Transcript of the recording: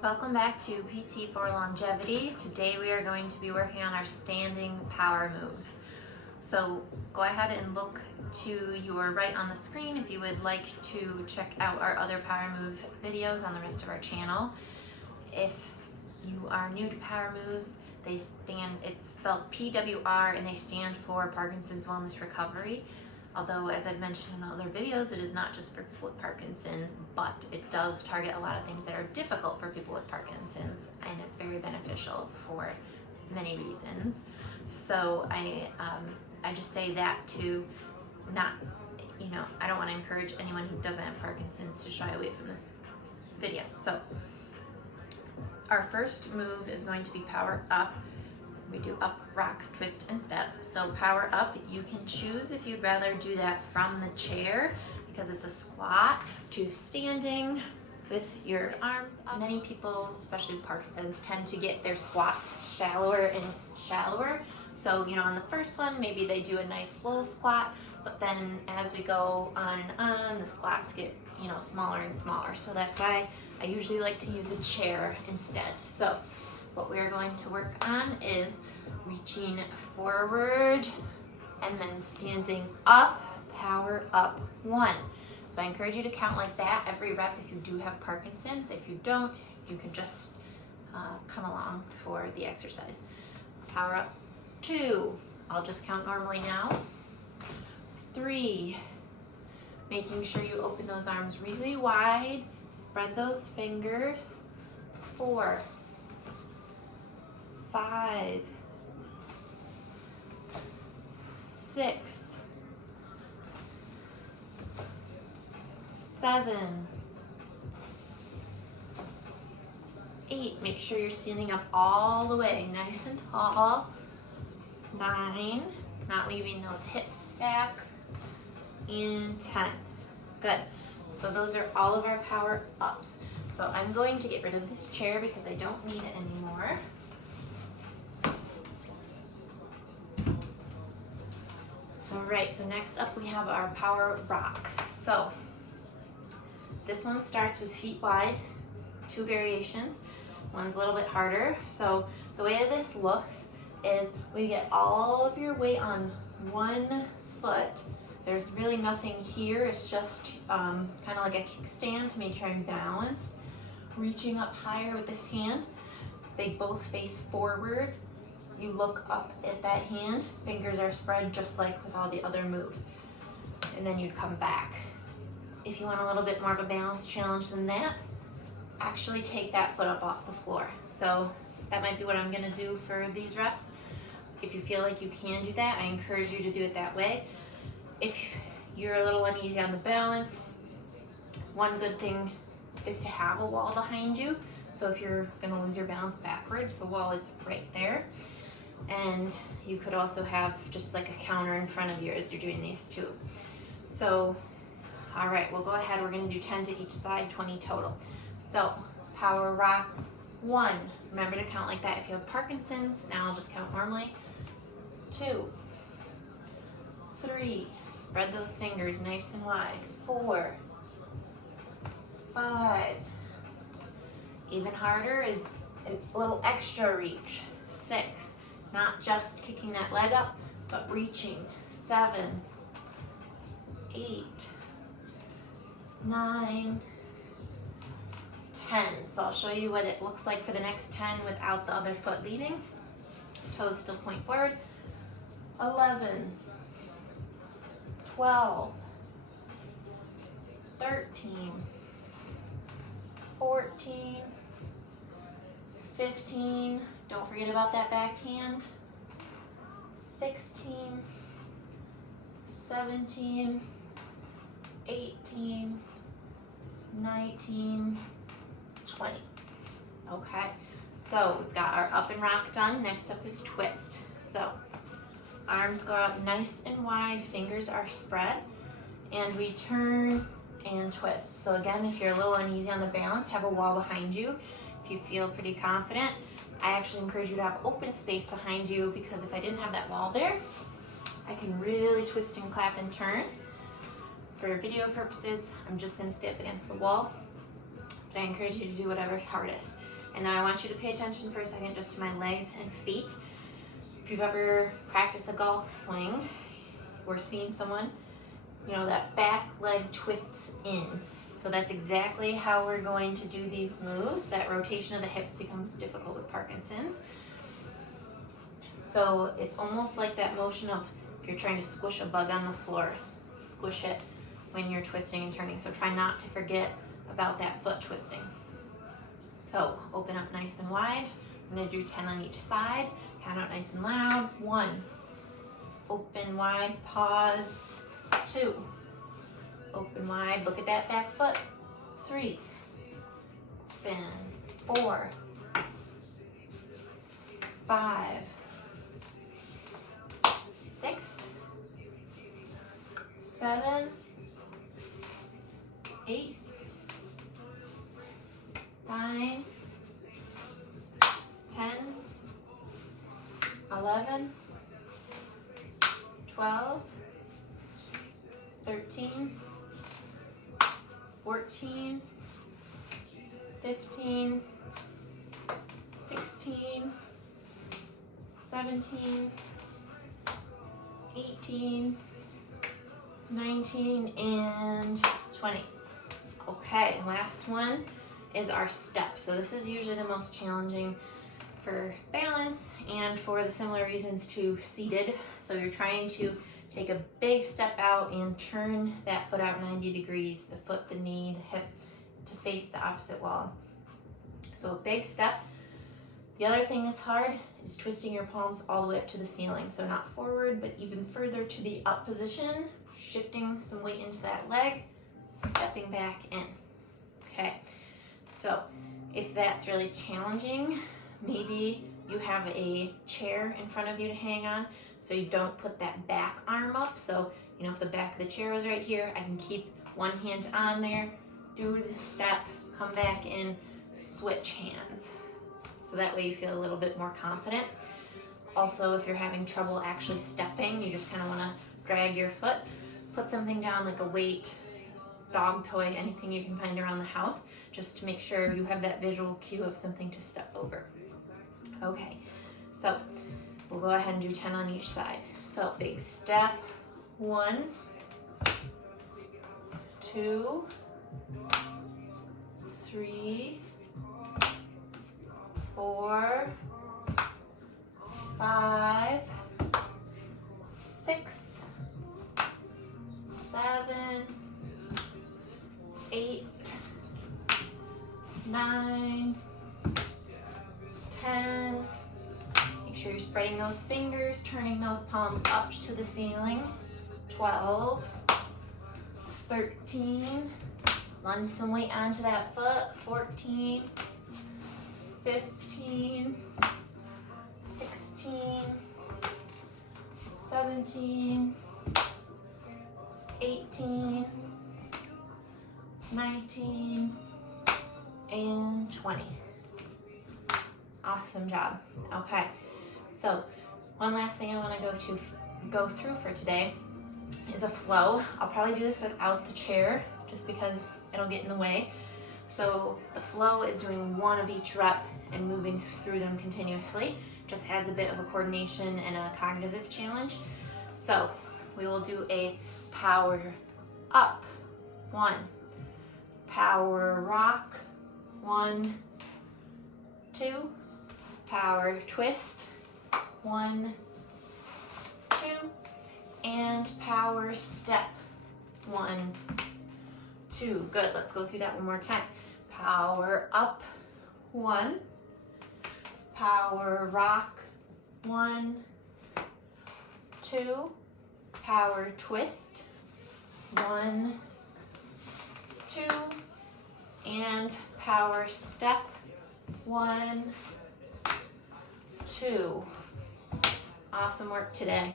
Welcome back to PT for Longevity. Today we are going to be working on our standing power moves. So go ahead and look to your right on the screen if you would like to check out our other power move videos on the rest of our channel. If you are new to power moves, it's spelled PWR and they stand for Parkinson's Wellness Recovery. Although, as I've mentioned in other videos, it is not just for people with Parkinson's, but it does target a lot of things that are difficult for people with Parkinson's, and it's very beneficial for many reasons. So I just say that to not, I don't want to encourage anyone who doesn't have Parkinson's to shy away from this video. So our first move is going to be power up. We do up, rock, twist, and step. So power up, you can choose if you'd rather do that from the chair because it's a squat to standing with your arms up. Many people, especially Parkinson's, tend to get their squats shallower and shallower. So, on the first one, maybe they do a nice low squat, but then as we go on and on, the squats get, smaller and smaller. So that's why I usually like to use a chair instead. So what we are going to work on is reaching forward and then standing up, power up 1. So I encourage you to count like that every rep if you do have Parkinson's. If you don't, you can just come along for the exercise. Power up 2, I'll just count normally now. 3, making sure you open those arms really wide, spread those fingers. 4, 5, 6, 7, 8. Make sure you're standing up all the way, nice and tall. 9, not leaving those hips back. And 10. Good. So those are all of our power ups. So I'm going to get rid of this chair because I don't need it anymore. Alright, so next up we have our power rock. So this one starts with feet wide, 2 variations. One's a little bit harder. So the way this looks is we get all of your weight on one foot. There's really nothing here. It's just kind of like a kickstand to make sure I'm balanced. Reaching up higher with this hand. They both face forward. You look up at that hand, fingers are spread just like with all the other moves. And then you'd come back. If you want a little bit more of a balance challenge than that, actually take that foot up off the floor. So that might be what I'm gonna do for these reps. If you feel like you can do that, I encourage you to do it that way. If you're a little uneasy on the balance, one good thing is to have a wall behind you. So if you're gonna lose your balance backwards, the wall is right there. And you could also have just like a counter in front of you as you're doing these too. So, all right, we'll go ahead. We're gonna do 10 to each side, 20 total. So, power rock 1. Remember to count like that if you have Parkinson's. Now I'll just count normally. 2, 3, spread those fingers nice and wide. 4, 5, even harder is a little extra reach. 6, not just kicking that leg up, but reaching. 7, 8, 9, 10. So I'll show you what it looks like for the next 10 without the other foot leaving. Toes still point forward. 11, 12, 13, 14, 15, don't forget about that backhand. 16, 17, 18, 19, 20. Okay, so we've got our up and rock done. Next up is twist. So arms go out nice and wide, fingers are spread, and we turn and twist. So again, if you're a little uneasy on the balance, have a wall behind you. If you feel pretty confident, I actually encourage you to have open space behind you because if I didn't have that wall there, I can really twist and clap and turn. For video purposes, I'm just gonna stay up against the wall, but I encourage you to do whatever's hardest. And now I want you to pay attention for a second just to my legs and feet. If you've ever practiced a golf swing or seen someone, you know that back leg twists in. So that's exactly how we're going to do these moves. That rotation of the hips becomes difficult with Parkinson's. So it's almost like that motion of if you're trying to squish a bug on the floor, squish it when you're twisting and turning. So try not to forget about that foot twisting. So open up nice and wide. I'm gonna do 10 on each side. Count out nice and loud. 1, open wide, pause. 2, open wide, look at that back foot. 3, open. 4, 5, 6, 7, 8, 9, 10, 11, 12, 13, 14, 15, 16, 17, 18, 19, and 20. Okay, last one is our step. So this is usually the most challenging for balance and for the similar reasons to seated. So you're trying to take a big step out and turn that foot out 90 degrees, the foot, the knee, the hip, to face the opposite wall. So a big step. The other thing that's hard is twisting your palms all the way up to the ceiling. So not forward, but even further to the up position, shifting some weight into that leg, stepping back in. Okay, so if that's really challenging, maybe you have a chair in front of you to hang on so you don't put that back arm up. So, you know, if the back of the chair is right here, I can keep one hand on there, do the step, come back in, switch hands. So that way you feel a little bit more confident. Also, if you're having trouble actually stepping, you just kind of want to drag your foot, put something down like a weight, dog toy, anything you can find around the house, just to make sure you have that visual cue of something to step over. Okay, so we'll go ahead and do 10 on each side. So big step, 1, 2, 3, 4, 5, 6, 7, 8, 9, 10. Make sure you're spreading those fingers, turning those palms up to the ceiling. 12, 13, lunge some weight onto that foot. 14, 15, 16, 17, 18, 19, and 20. Awesome job. Okay, so one last thing I want to go through for today is a flow. I'll probably do this without the chair just because it'll get in the way. So the flow is doing one of each rep and moving through them continuously. Just adds a bit of a coordination and a cognitive challenge. So we will do a power up, 1, power rock, 1, 2, power twist, 1, 2, and power step, 1, 2. Good, let's go through that one more time. Power up, 1, power rock, 1, 2, power twist, 1, 2, and power step, 1, 2. Awesome work today.